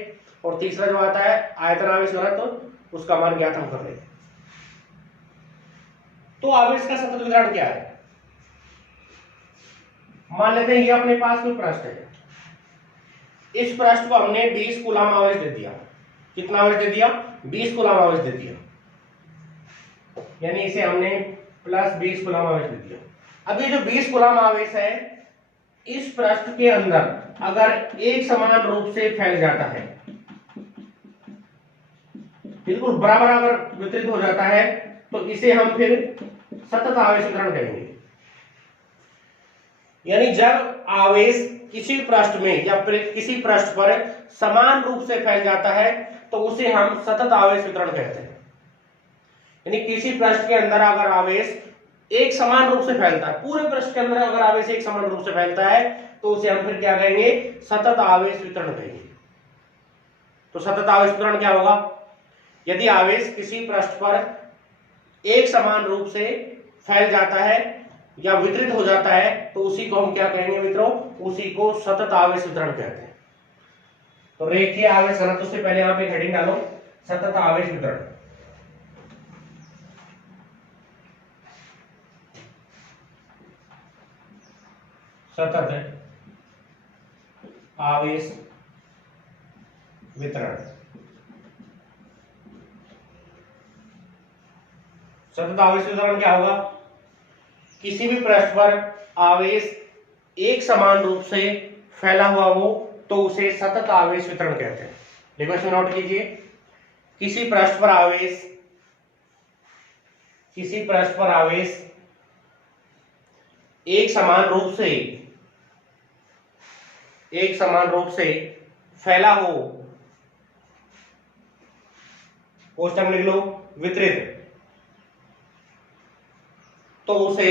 और तीसरा जो आता है आयतन आवेश घनत्व, उसका मान ज्ञात हम कर लेंगे। तो आवेश का सतत वितरण क्या है? मान लेते हैं ये अपने पास कोई पृष्ठ है, इस पृष्ठ को हमने 20 कूलाम आवेश दे दिया। कितना आवेश दे दिया? 20 कूलाम आवेश दे दिया, यानी इसे हमने +20 कूलाम आवेश दे दिया। अब ये जो 20 कूलाम आवेश है इस पृष्ठ के अंदर अगर एक समान रूप से फैल जाता है, बिल्कुल बराबर अगर वितरित हो जाता है, तो इसे हम फिर सतत आवेश वितरण कहेंगे। यानी जब आवेश किसी पृष्ठ में या किसी पृष्ठ पर समान रूप से फैल जाता है तो उसे हम सतत आवेश वितरण कहते हैं। यानी किसी पृष्ठ के अंदर अगर आवेश एक समान रूप से फैलता है, पूरे पृष्ठ के अंदर अगर आवेश एक समान रूप से फैलता है तो उसे हम फिर क्या कहेंगे, सतत आवेश वितरण कहेंगे। तो सतत आवेश वितरण क्या होगा, यदि आवेश किसी पृष्ठ पर एक समान रूप से फैल जाता है या वितरित हो जाता है तो उसी को हम क्या कहेंगे मित्रों, उसी को सतत आवेश वितरण कहते हैं। तो रेखीय आवेश घनत्व से पहले यहां पे हेडिंग डालो, सतत आवेश वितरण। सतत आवेश वितरण। सतत आवेश वितरण क्या होगा, किसी भी पृष्ठ पर आवेश एक समान रूप से फैला हुआ हो तो उसे सतत आवेश वितरण कहते हैं। देखो इसमें नोट कीजिए, किसी पृष्ठ पर आवेश एक समान रूप से फैला हो, कोष्टक लिख लो, वितरित, तो उसे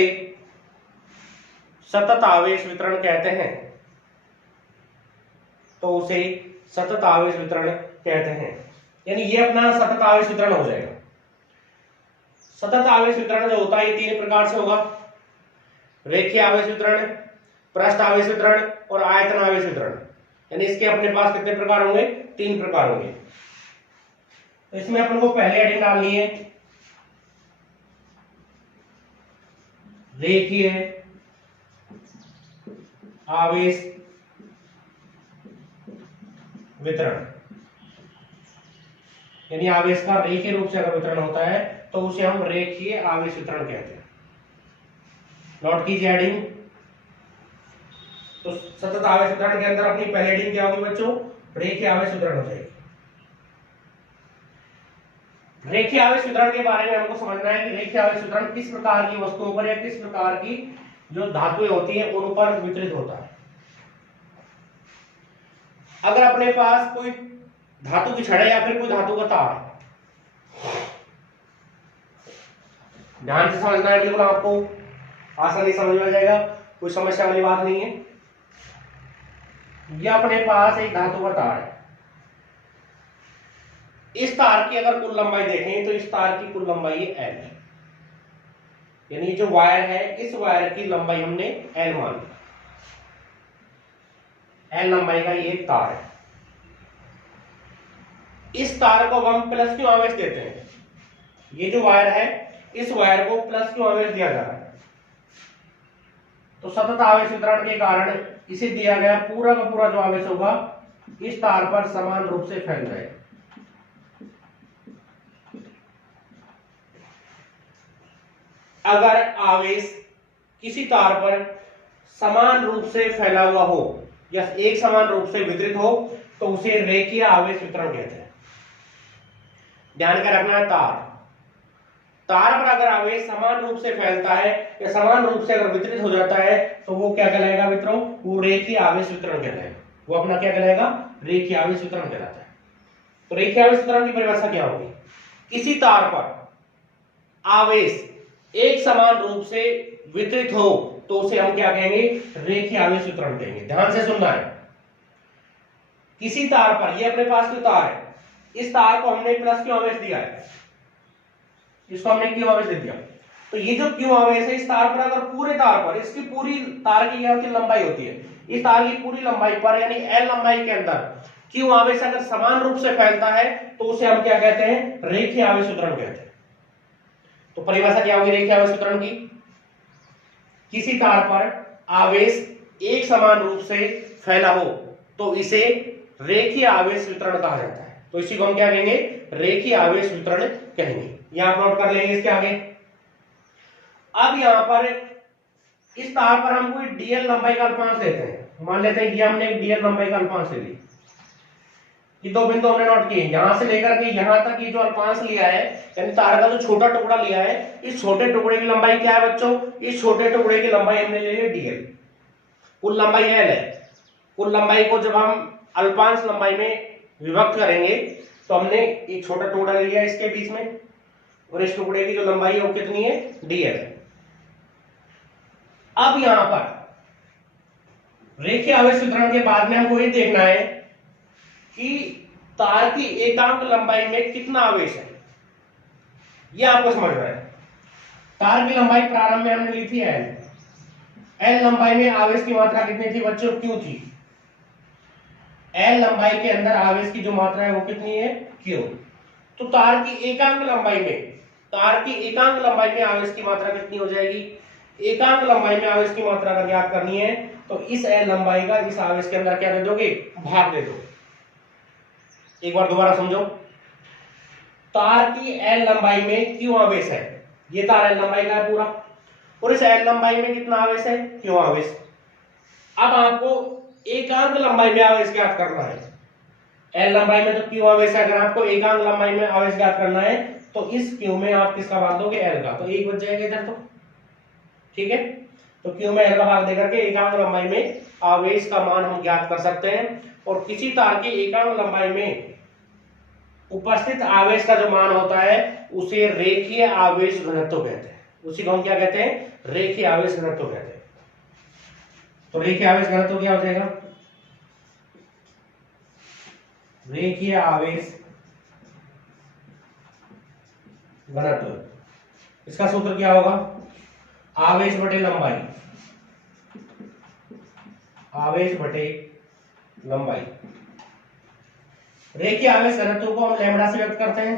सतत आवेश वितरण कहते हैं। यानी ये अपना सतत आवेश वितरण हो जाएगा। सतत आवेश वितरण जो होता है ये तीन प्रकार से होगा, रेखीय आवेश वितरण, पृष्ठ आवेश वितरण और आयतन आवेश वितरण। यानी इसके अपने पास कितने प्रकार होंगे, तीन प्रकार होंगे। तो इसमें अपन को पहले हेडिंग डालनी है रेखीय आवेश वितरण। यानी आवेश का रेखीय रूप से अगर वितरण होता है तो उसे हम रेखीय आवेश वितरण कहते हैं। नोट कीजिए हेडिंग। तो सतत आवेश वितरण के अंदर अपनी पहली हेडिंग क्या होगी बच्चों, रेखीय आवेश वितरण हो जाएगी। रेखीय आवेश वितरण के बारे में हमको समझना है कि रेखीय आवेश वितरण किस प्रकार की वस्तुओं पर या किस प्रकार की जो धातुएं होती हैं उन पर वितरित होता है। अगर अपने पास कोई धातु की छड़ है या फिर कोई धातु का तार है, ध्यान से समझना है, बिल्कुल आपको आसानी समझ में आ जाएगा, कोई समस्या वाली बात नहीं है। यह अपने पास एक धातु का तार है, इस तार की अगर कुल लंबाई देखें तो इस तार की कुल लंबाई है L, यानी जो वायर है इस वायर की लंबाई हमने L मान ली, L लंबाई का ये तार है। इस तार को हम प्लस क्यों आवेश देते हैं, ये जो वायर है इस वायर को प्लस क्यों आवेश दिया जा रहा है, तो सतत आवेश वितरण के कारण इसे दिया गया पूरा का पूरा जो आवेश होगा इस तार पर समान रूप से फैल जाएगा। अगर आवेश किसी तार पर समान रूप से फैला हुआ हो या एक समान रूप से वितरित हो तो उसे रेखीय आवेश वितरण कहते हैं। ध्यान कर रखना है, तार पर अगर आवेश समान रूप से फैलता है या समान रूप से अगर वितरित हो जाता है तो वो क्या कहलाएगा मित्रों, वो रेखीय आवेश वितरण कहलाएगा। वो अपना क्या कहलाएगा, रेखीय आवेश वितरण कहलाता है। तो रेखीय आवेश वितरण की परिभाषा क्या होगी, किसी तार पर आवेश एक समान रूप से वितरित हो तो उसे हम क्या कहेंगे, रेखीय आवेश वितरण कहेंगे। ध्यान से सुनना है, किसी तार पर, ये अपने पास जो तार है इस तार को हमने प्लस क्यू आवेश दिया है, इसको हमने क्यू आवेश दे दिया, तो ये जो क्यू आवेश है इस तार पर अगर पूरे तार पर, इसकी पूरी तार की क्या लंबाई होती है, इस तार की पूरी लंबाई पर यानी L लंबाई के अंदर क्यू आवेश अगर समान रूप से फैलता है तो उसे हम क्या कहते हैं, रेखीय आवेश वितरण कहते हैं। तो परिभाषा क्या होगी रेखीय आवेश वितरण की, किसी तार पर आवेश एक समान रूप से फैला हो तो इसे रेखीय आवेश वितरण कहा जाता है। तो इसी को हम क्या कहेंगे, रेखीय आवेश वितरण कहेंगे। यहां नोट कर लेंगे इसके आगे। अब यहां पर इस तार पर हम कोई डीएल लंबाई का अल्पांश लेते हैं, मान लेते हैं कि हमने एक डीएल लंबाई का अल्पांश ले लिया, ये दो बिंदु हमने नोट किए, यहां से लेकर के यहां तक ये जो अल्पांश लिया है यानी तार का जो छोटा टुकड़ा लिया है, इस छोटे टुकड़े की लंबाई क्या है बच्चों, इस छोटे टुकड़े की लंबाई हमने ले ली डीएल, कुल लंबाई एल है। कुल लंबाई को जब हम अल्पांश लंबाई में विभक्त करेंगे तो हमने एक छोटा टुकड़ा लिया इसके बीच में, और इस टुकड़े की जो लंबाई है वो कितनी है, dl है। अब यहां पर रेखीय आवेश वितरण के बाद में हमको ये देखना है कि तार की एकांक लंबाई में कितना आवेश है, ये आपको समझना है। तार की लंबाई प्रारंभ में हमने ली थी l लंबाई में आवेश की मात्रा कितनी थी बच्चों, q थी। l लंबाई के अंदर आवेश की जो मात्रा है वो कितनी है, q। तो तार की एकांक लंबाई में आवेश की मात्रा कितनी हो जाएगी, एकांक लंबाई में आवेश की मात्रा अगर ज्ञात करनी है तो इस l लंबाई का इस आवेश के अंदर क्या दे दोगे, भाग दे दो। एक बार दोबारा समझो, तार की l लंबाई में q आवेश है, ये तार l लंबाई का है पूरा, और इस l लंबाई में कितना आवेश है, q आवेश। अब आपको एकांक लंबाई में आवेश ज्ञात करना है। l लंबाई में तो q आवेश है, अगर आपको एकांक लंबाई में आवेश ज्ञात करना है तो इस q में आप किसका भाग दोगे, l का, तो एक बच जाएगा इधर। तो ठीक है, तो q में l का भाग देकर के एकांक लंबाई में आवेश का मान हम ज्ञात कर सकते हैं। और किसी तार की एकांक लंबाई में उपस्थित आवेश का जो मान होता है उसे रेखीय आवेश घनत्व कहते हैं। उसी को हम क्या कहते हैं, रेखीय आवेश घनत्व कहते हैं। तो रेखीय आवेश घनत्व क्या हो जाएगा, रेखीय आवेश घनत्व, इसका सूत्र क्या होगा, आवेश बटे लंबाई, आवेश बटे लंबाई। रेखीय आवेश घनत्व को हम लैम्बडा से व्यक्त करते हैं।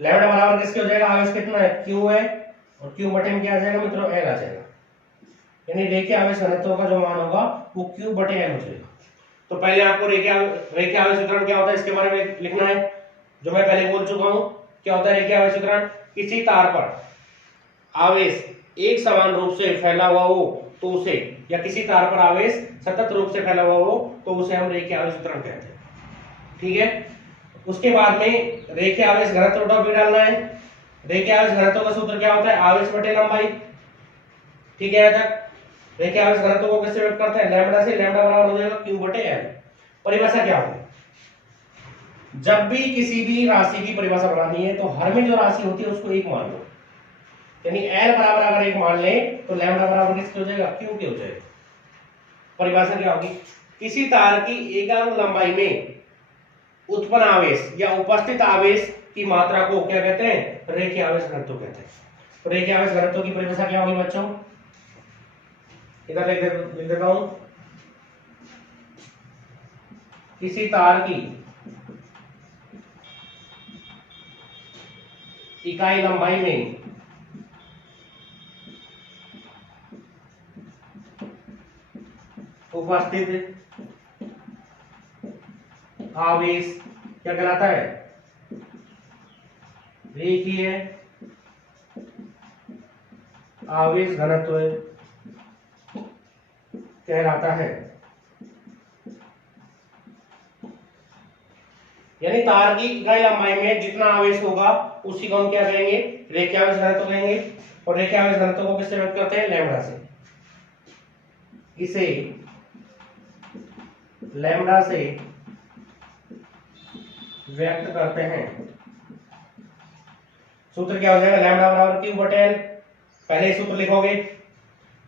लैम्बडा बराबर किसके हो जाएगा, आवेश कितना है, q है, और q बटे में क्या आ जाएगा मित्रों, l आ जाएगा। यानी रेखीय आवेश घनत्व का जो मान होगा वो q बटे l हो जाएगा। तो पहले आपको रेखीय आवेश वितरण क्या होता है इसके बारे में लिखना है, जो मैं पहले बोल चुका हूं। क्या होता है रेखीय आवेश वितरण, किसी तार पर आवेश एक समान रूप से फैला हुआ हो तो उसे, या किसी तार पर आवेश सतत रूप से फैला हुआ हो तो उसे हम रेखीय आवेश वितरण कहते हैं। ठीक है, उसके बाद में रेखीय आवेश घनत्व टॉपिक डालना है। रेखीय आवेश घनत्व का सूत्र क्या होता है, आवेश बटे लंबाई। ठीक है, यहां तक रेखीय आवेश घनत्व को किससे व्यक्त करते हैं, लैम्बडा से। लैम्बडा बराबर हो जाएगा q बटे l। परिभाषा क्या होगी, जब भी किसी भी राशि की परिभाषा बनानी है तो हर में जो राशि होती है उसको एक मान लो। यानी l बराबर अगर एक मान ले तो लैम्बडा बराबर किसके हो जाएगा, q के हो जाएगा। परिभाषा क्या होगी, किसी तार की एकांक लंबाई में उत्पन्न आवेश या उपस्थित आवेश की मात्रा को क्या कहते हैं, रेखीय आवेश घनत्व कहते हैं। तो रेखीय आवेश घनत्व की परिभाषा क्या होगी बच्चों, इधर लिख देता हूं, किसी तार की इकाई लंबाई में उपस्थित आवेश क्या कहलाता है, रेखीय आवेश घनत्व कहलाता है। यानी तार की इकाई लंबाई में जितना आवेश होगा उसी को हम क्या कहेंगे, रेखीय आवेश घनत्व कहेंगे। और रेखीय आवेश घनत्व को किससे व्यक्त करते हैं, लैम्बडा से। इसे लैम्बडा से व्यक्त करते हैं। सूत्र क्या हो जाएगा, लैम्बडा बराबर q बटे l। पहले सूत्र लिखोगे,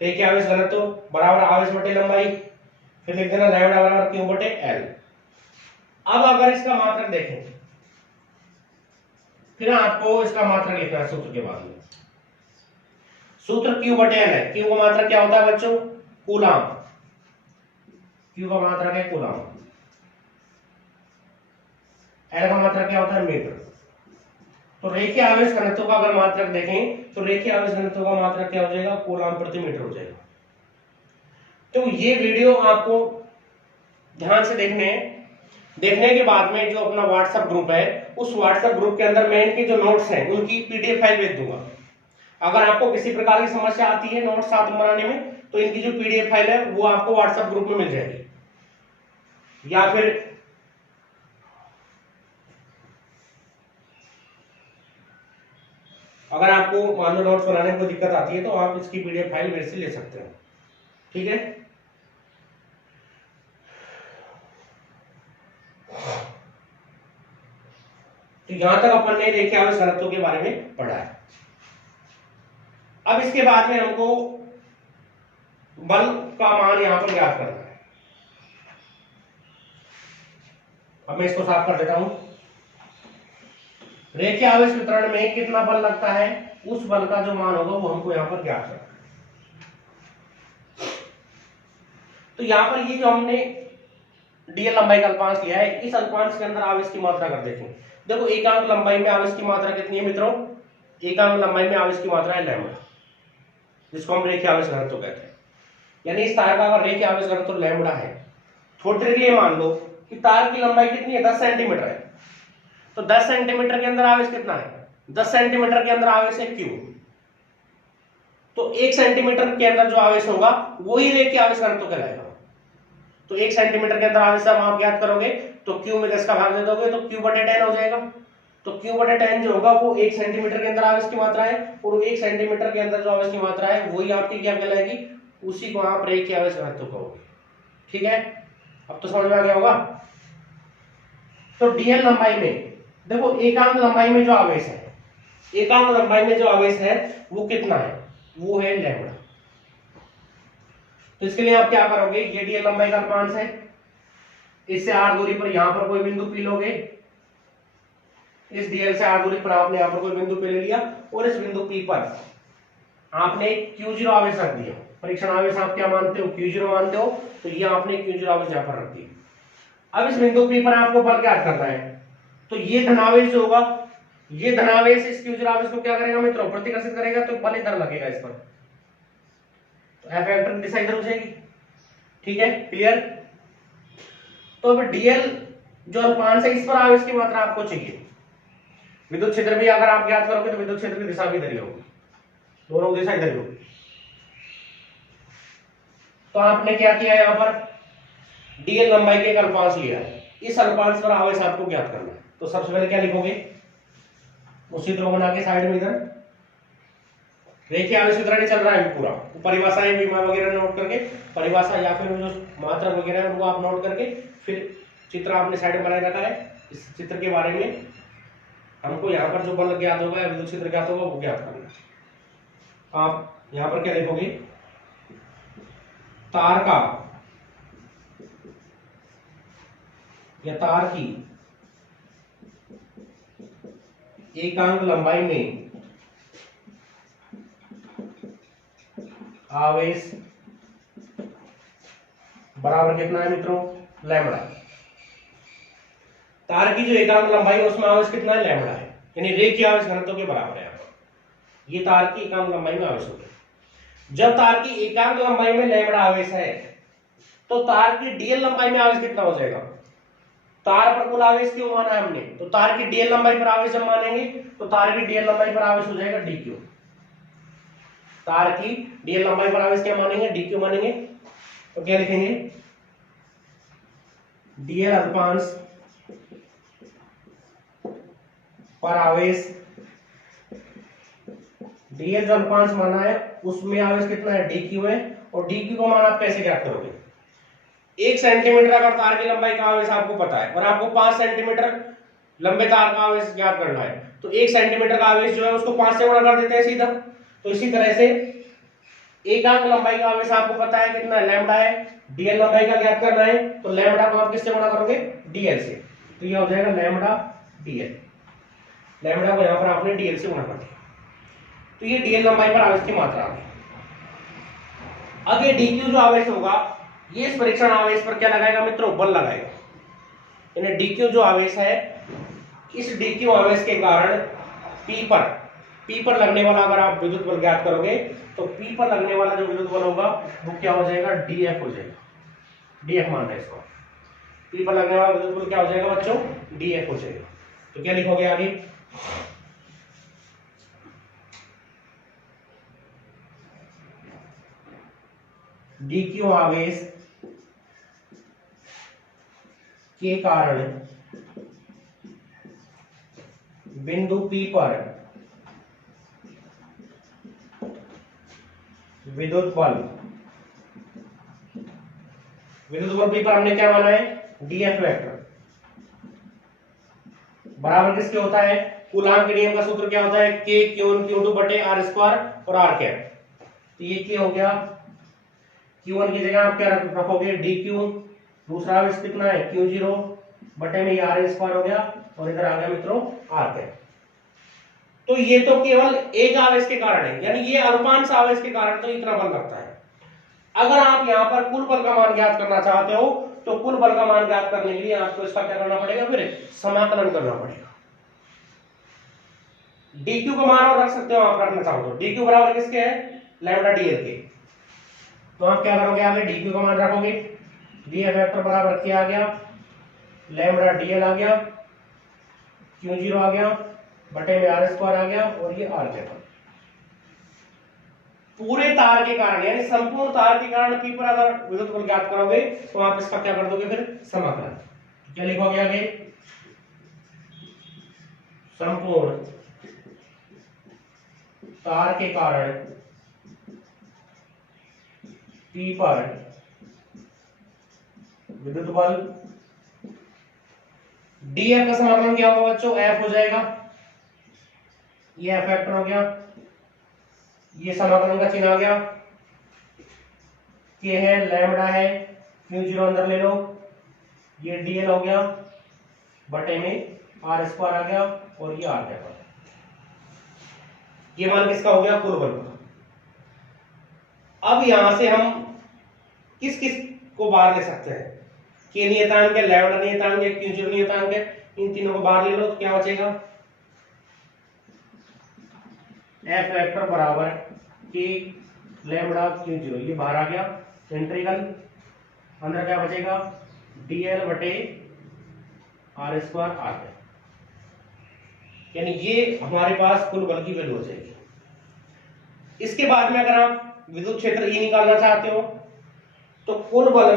रेखीय आवेश घनत्व बराबर आवेश बटे लंबाई, फिर लिख देना लैम्बडा बराबर q बटे l। अब अगर इसका मात्रक देखें, फिर आपको इसका मात्रक लिखना है सूत्र के बाद में। सूत्र q बटे l है। q का मात्रक क्या होता है बच्चों, कूलाम। q का मात्रक है कूलाम। l का मात्रक क्या होता है, मीटर। तो रेखीय आवेश घनत्व का अगर मात्रक देखें तो रेखीय आवेश घनत्व का मात्रक क्या हो जाएगा, कूलाम प्रति मीटर हो जाएगा। तो ये वीडियो आपको ध्यान से देखने के बाद में जो अपना व्हाट्सएप ग्रुप है उस व्हाट्सएप ग्रुप के अंदर मैं इनके जो नोट्स हैं उनकी पीडीएफ फाइल भेज दूंगा। अगर आपको किसी प्रकार की समस्या आती है नोट्स साथ में बनाने में तो इनकी जो पीडीएफ फाइल है वो आपको व्हाट्सएप ग्रुप में मिल जाएगी। या फिर अगर आपको मान लो नोट्स बनाने में कोई दिक्कत आती है तो आप इसकी पीडीएफ फाइल मेरे से ले सकते हैं। ठीक है, तो यहां तक अपन ने रेखीय आवेश घनत्व के बारे में पढ़ा है। अब इसके बाद में हमको बल का मान यहां पर ज्ञात करना है। अब मैं इसको साफ कर देता हूं। रेखीय आवेश वितरण में कितना बल लगता है, उस बल का जो मान होगा वो हमको यहां पर ज्ञात करना है। तो यहां पर ये जो हमने डीएल लंबाई का अल्पांश लिया है, इस अल्पांश के अंदर आवेश की मात्रा कर देखें। देखो एकांक लंबाई में आवेश की मात्रा कितनी है मित्रों, एकांक लंबाई में आवेश की मात्रा है लैम्बडा, जिसको हम रेखीय आवेश घनत्व कहते हैं। यानी इस तार का अगर रेखीय आवेश घनत्व लैम्बडा है, थोड़े के लिए मान लो कि तार की लंबाई कितनी है, 10 सेंटीमीटर है। तो 10 सेंटीमीटर के अंदर आवेश कितना है, 10 सेंटीमीटर के अंदर आवेश है क्यू। तो 1 सेंटीमीटर के अंदर जो आवेश होगा वही रेखीय आवेश घनत्व कहलाएगा। तो 1 सेंटीमीटर के अंदर आवेश आप ज्ञात करोगे तो क्यू में 10 का भाग दे दोगे तो क्यू बटे 10 हो जाएगा। तो क्यू बटे 10 जो होगा वो 1 सेंटीमीटर के अंदर आवेश की मात्रा है, और 1 सेंटीमीटर के अंदर जो आवेश की मात्रा है वही आपकी क्या कहलाएगी, उसी को आप रेखीय आवेश घनत्व कहोगे। ठीक है, अब तो समझ में आ गया होगा। तो डीएल लंबाई में देखो एकांक लंबाई में जो आवेश है, एकांक लंबाई में जो आवेश है वो कितना है, वो है लैम्बडा। तो इसके लिए आप क्या करोगे, ये डीएल लंबाई का अल्पांश है, इससे आर दूरी पर यहां पर कोई बिंदु पी लोगे, इस डीएल से आर दूरी पर आपने यहां पर कोई बिंदु पी ले लिया, और इस बिंदु पी पर आपने Q0 आवेश रख दिया। परीक्षण आवेश आप क्या मानते हो, Q0 मानते हो, तो ये आपने Q0 आवेश यहां पर रख दिया। अब इस बिंदु P पर आपको बल ज्ञात करना है। तो ये धनावेश जो होगा, ये धनावेश इस Q0 आवेश को क्या करेगा मित्रों, प्रतिकर्षित करेगा, तो बल इधर लगेगा इस पर, तो F वेक्टर की दिशा इधर हो जाएगी। ठीक है, क्लियर। तो अब डीएल जो अल्पांश है, इस पर आवेश की मात्रा आपको चाहिए। विद्युत क्षेत्र भी अगर आप ज्ञात करोगे तो विद्युत क्षेत्र की दिशा भी इधर ही होगी, दोनों दिशा इधर ही होगी। तो आपने क्या किया, यहां पर डीएल लंबाई के एक अल्पांश लिया है, इस अल्पांश पर आवेश आपको ज्ञात करना है। तो सबसे पहले क्या लिखोगे, उसी ध्रुव बना के साइड में इधर रेखीय आवेश वितरण चल रहा है पूरा, परिभाषाएं विमा वगैरह नोट करके, परिभाषा या फिर जो मात्रा वगैरह है उनको आप नोट करके, फिर चित्र आपने साइड में बनाए रखा है। इस चित्र के बारे में हमको यहाँ पर जो बल ज्ञात होगा या विद्युत क्षेत्र ज्ञात होगा वो ज्ञात करना है। आप यहाँ पर क्या लिखोगे, तार का या तार की एकांक लंबाई में आवेश बराबर कितना है मित्रों, लैम्बडा। तार की जो एकांक लंबाई है उसमें आवेश कितना है, लैम्बडा है, यानी रेखीय आवेश घनत्व के बराबर है। ये तार की एकांक लंबाई में आवेश हो गया। जब तार की एकांक लंबाई में लैम्बडा आवेश है तो तार की डीएल लंबाई में आवेश कितना हो जाएगा, तार पर कुल आवेश क्यों माना है हमने, तो तार की डीएल लंबाई पर आवेश जब मानेंगे तो तार की डीएल लंबाई पर आवेश हो जाएगा डीक्यू। तार की डीएल लंबाई पर आवेश क्या मानेंगे, डीक्यू मानेंगे। तो क्या लिखेंगे, डीएल अल्पांश पर आवेश, डीएल जो अल्पांश माना है उसमें आवेश कितना है, डीक्यू है, और डीक्यू को मान आप कैसे ज्ञात करोगे, 1 सेंटीमीटर अगर तार की लंबाई का आवेश आपको पता है और आपको 5 सेंटीमीटर लंबे तार का आवेश ज्ञात करना है, तो 1 सेंटीमीटर का आवेश जो है उसको 5 से गुणा कर देते हैं सीधा। तो इसी तरह से एकांक लंबाई का आवेश आपको पता है कितना, लैम्बडा है, डीएल लंबाई का ज्ञात करना है, तो लैम्बडा को आप किससे गुणा करोगे, डीएल से। तो यह हो जाएगा लैम्बडा डीएल, लैम्बडा को यहां पर आपने डीएल से गुणा कर दिया। तो ये डीएल लंबाई पर आवेश की मात्रा है। अब ये डीक्यू जो आवेश होगा, ये इस परीक्षण आवेश पर क्या लगाएगा मित्रों, बल लगाएगा। यानी डीक्यू जो आवेश है, इस डीक्यू आवेश के कारण पी पर लगने वाला अगर आप विद्युत बल ज्ञात करोगे तो पी पर लगने वाला जो विद्युत बल होगा वो क्या हो जाएगा, डीएफ हो जाएगा। डीएफ मान है इसको, पी पर लगने वाला विद्युत बल क्या हो जाएगा बच्चों, डीएफ हो जाएगा। तो क्या लिखोगे आगे, डीक्यू आवेश के कारण बिंदु P पर विद्युत बल P पर हमने क्या माना है, डीएफ वेक्टर बराबर किसके होता है, कूलाम के नियम का सूत्र क्या होता है, K Q1 Q2 बटे R स्क्वायर और R कैप। तो ये क्या हो गया, Q1 की जगह आप क्या रखोगे dq, दूसरा आवेश कितना है Q0 बटे में R स्क्वायर हो गया और इधर आ गया मित्रों R कैप। तो ये तो केवल एक आवेश के कारण है, यानी ये अल्पांश आवेश के कारण तो इतना बल लगता है। अगर आप यहाँ पर कुल बल का मान ज्ञात करना चाहते हो तो कुल बल का मान ज्ञात करने के लिए आपको इसका क्या करना पड़ेगा, फिर समाकलन करना पड़ेगा। dq का मान और रख सकते हो आप, रखना चाहो तो dq बराबर किसके है, लैम्डा dl के। तो आप क्या करोगे, आगे dq का मान रखोगे, df वेक्टर बराबर क्या आ गया, लैम्डा dl आ गया, q0 आ गया बटे में R स्क्वायर आ गया और ये R कैप। पूरे तार के कारण यानी संपूर्ण तार के कारण P पर अगर विद्युत बल ज्ञात करोगे तो आप इसका क्या कर दोगे, फिर समाकलन। क्या लिखोगे आगे, संपूर्ण तार के कारण P पर विद्युत बल, df का समाकलन क्या होगा बच्चों, f हो जाएगा, ये f वेक्टर हो गया, ये समाकलन का चिन्ह आ गया, k है लैम्डा है, q0 अंदर ले लो, ये dl हो गया बटे में R स्क्वायर आ गया और ये R कैप। ये मान किसका हो गया, कुल बल का। अब यहां से हम किस किस को बाहर ले सकते हैं, k नियतांक है, लैम्डा नियतांक है, q0 नियतांक है, इन तीनों को बाहर ले लो तो क्या बचेगा, f वेक्टर बराबर k लैम्डा q0, ये बाहर आ गया, इंटीग्रल अंदर क्या बचेगा, dl बटे R स्क्वायर R कैप। यानी ये हमारे पास कुल बल की वैल्यू हो जाएगी। इसके बाद में अगर आप विद्युत क्षेत्र E निकालना चाहते हो तो कुल बल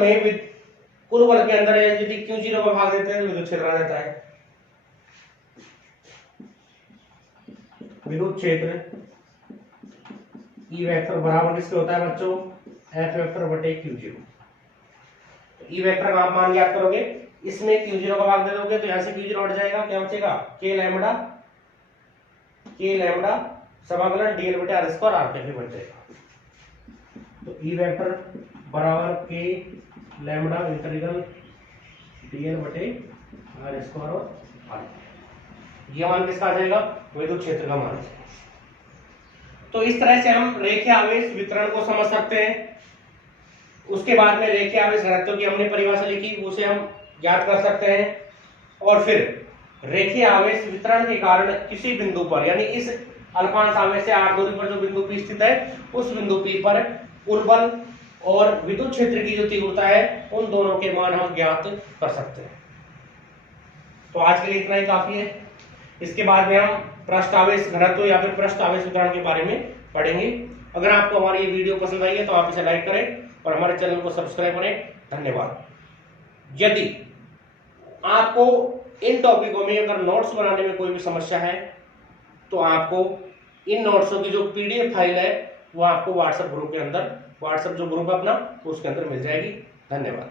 के अंदर यदि Q0 को भाग देते हैं तो विद्युत क्षेत्र आ जाता है। विद्युत क्षेत्र E वेक्टर बराबर किसके होता है बच्चों, F वेक्टर बटे Q0। तो E वेक्टर का आप मान याद करोगे, इसमें Q0 का भाग दे दोगे तो यहां से Q0 हट जाएगा, क्या बचेगा, K लैम्डा समाकलन dl बटे R स्क्वायर R कैप बन जाएगा। तो E वेक्टर बराबर K लैम्डा इंटीग्रल dl बटे R स्क्वायर और R। ये मान किसका आ जाएगा, विद्युत क्षेत्र का मान। तो इस तरह से हम रेखीय आवेश वितरण को समझ सकते हैं। उसके बाद में रेखीय आवेश घनत्व की हमने परिभाषा लिखी, उसे हम ज्ञात कर सकते हैं। और फिर रेखीय आवेश वितरण के कारण किसी बिंदु पर यानी इस अल्पांश आवेश से r दूरी पर जो बिंदु P स्थित है उस बिंदु P पर कुल बल और विद्युत क्षेत्र की जो तीव्रता है उन दोनों के मान हम ज्ञात कर सकते हैं। तो आज के लिए इतना ही काफी है। इसके बाद में हम पृष्ठ आवेश घनत्व या फिर पृष्ठ आवेश वितरण के बारे में पढ़ेंगे। अगर आपको हमारी ये वीडियो पसंद आई है तो आप इसे लाइक करें और हमारे चैनल को सब्सक्राइब करें। धन्यवाद। यदि आपको इन टॉपिकों में अगर नोट्स बनाने में कोई भी समस्या है तो आपको इन नोट्सों की जो PDF फाइल है वो आपको व्हाट्सएप ग्रुप के अंदर, व्हाट्सएप जो ग्रुप है अपना उसके अंदर मिल जाएगी। धन्यवाद।